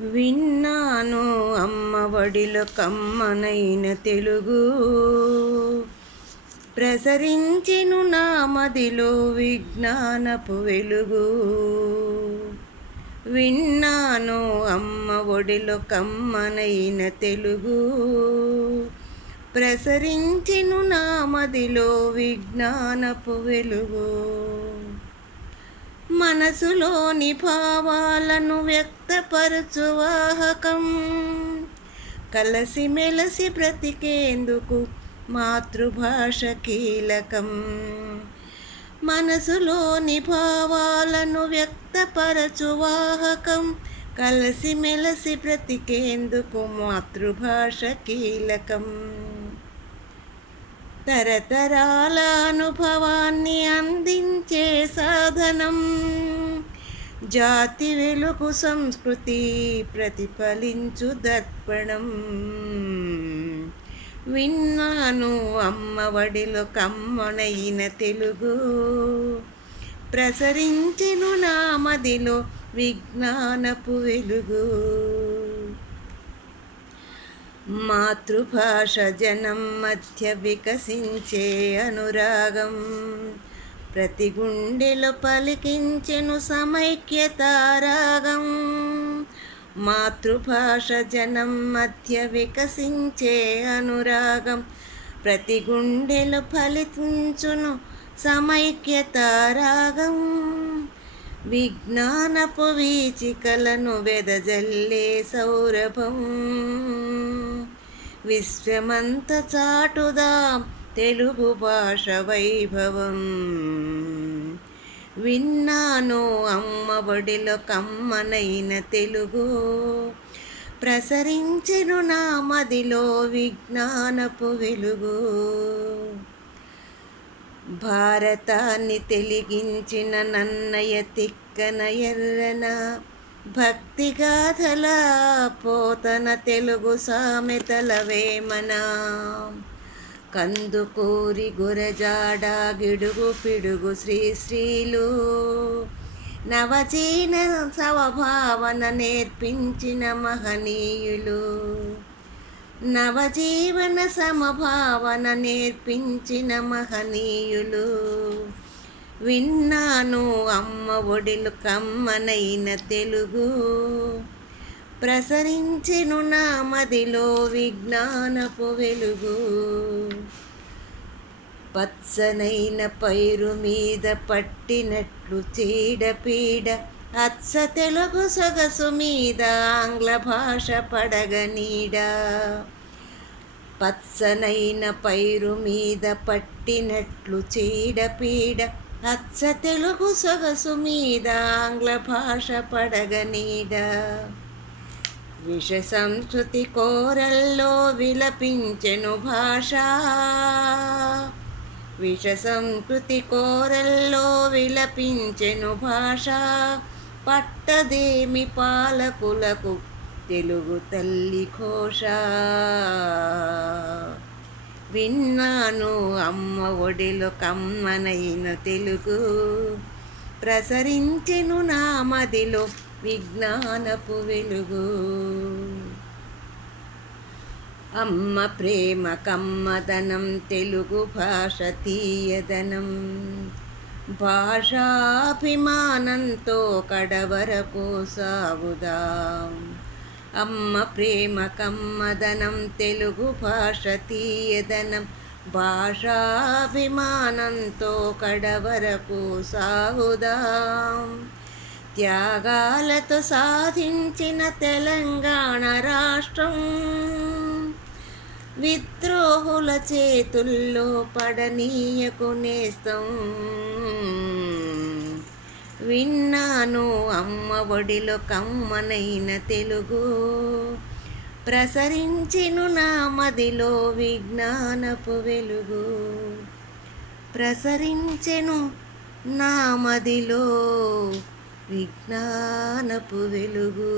విన్నాను అమ్మ ఒడిలో కమ్మనైన తెలుగు, ప్రసరించెను నా మదిలో విజ్ఞానపు వెలుగు. విన్నాను అమ్మ ఒడిలో కమ్మనైన తెలుగు, ప్రసరించెను నా మదిలో విజ్ఞానపు వెలుగు. మనసులోని భావాలను వ్యక్తపరచు వాహకం, కలసిమెలసి బ్రతికేందుకు మాతృభాష కీలకం. మనసులోని భావాలను వ్యక్తపరచు వాహకం, కలసిమెలసి బ్రతికేందుకు మాతృభాష కీలకం. తరతరాల అనుభవాన్ని అందించే సాధనం, జాతి వెలుగు సంస్కృతి ప్రతిఫలించు దర్పణం. విన్నాను అమ్మ ఒడిలో కమ్మనైన తెలుగు, ప్రసరించెను నా మదిలో విజ్ఞానపు వెలుగు. మాతృభాష జనం మధ్య వికసించే అనురాగం, ప్రతి గుండెలో పలికించెను సమైక్యతారాగం. మాతృభాష జనం మధ్య వికసించే అనురాగం, ప్రతి గుండెలో ఫలించును సమైక్యతారాగం. విజ్ఞానపు వీచికలను వెదజల్లే సౌరభం, విశ్వమంత చాటుదాం తెలుగు భాష వైభవం. విన్నాను అమ్మ ఒడిలో కమ్మనైన తెలుగు, ప్రసరించెను నా మదిలో విజ్ఞానపు వెలుగు. భారతాన్ని తెలిగించిన నన్నయ తిక్కన ఎర్రన, భక్తిగాథల పోతన తెలుగు సామెతల వేమన. కందుకూరి గురజాడ గిడుగు పిడుగు శ్రీశ్రీలు, నవజీన సవభావన నేర్పించిన మహనీయులు. నవజీవన సమభావన నేర్పించిన మహనీయులు. విన్నాను అమ్మ ఒడిలో కమ్మనైన తెలుగు, ప్రసరించెను నా మదిలో విజ్ఞానపు వెలుగు. పచ్చనైన పైరు మీద పట్టినట్లు చీడపీడ, అచ్చ తెలుగు సొగసు మీద ఆంగ్ల భాష పడగనీడ. పచ్చనైన పైరు మీద పట్టినట్లు చీడపీడ, అచ్చ తెలుగు సొగసు మీద ఆంగ్ల భాష పడగనీడ. విష సంస్కృతి కోరల్లో విలపించెను భాష, విష సంస్కృతి కోరల్లో విలపించెను భాష. పట్టదేమి పాలకులకు తెలుగు తల్లి ఘోష. విన్నాను అమ్మ ఒడిలో కమ్మనైన తెలుగు, ప్రసరించెను నా మదిలో విజ్ఞానపు వెలుగు. అమ్మ ప్రేమ కమ్మదనం, తెలుగు భాష తీయదనం. భాషాభిమానంతో కడవరకు సాగుదాం. అమ్మ ప్రేమ కమ్మదనం, తెలుగు భాష తీయదనం. భాషాభిమానంతో కడవరకు సాగుదాం. త్యాగాలతో సాధించిన తెలంగాణ రాష్ట్రం, విద్రోహుల చేతుల్లో పడనీయకు నేస్తం. విన్నాను అమ్మ ఒడిలో కమ్మనైన తెలుగు, ప్రసరించెను నా మదిలో విజ్ఞానపు వెలుగు. ప్రసరించెను నా మదిలో విజ్ఞానపు వెలుగు.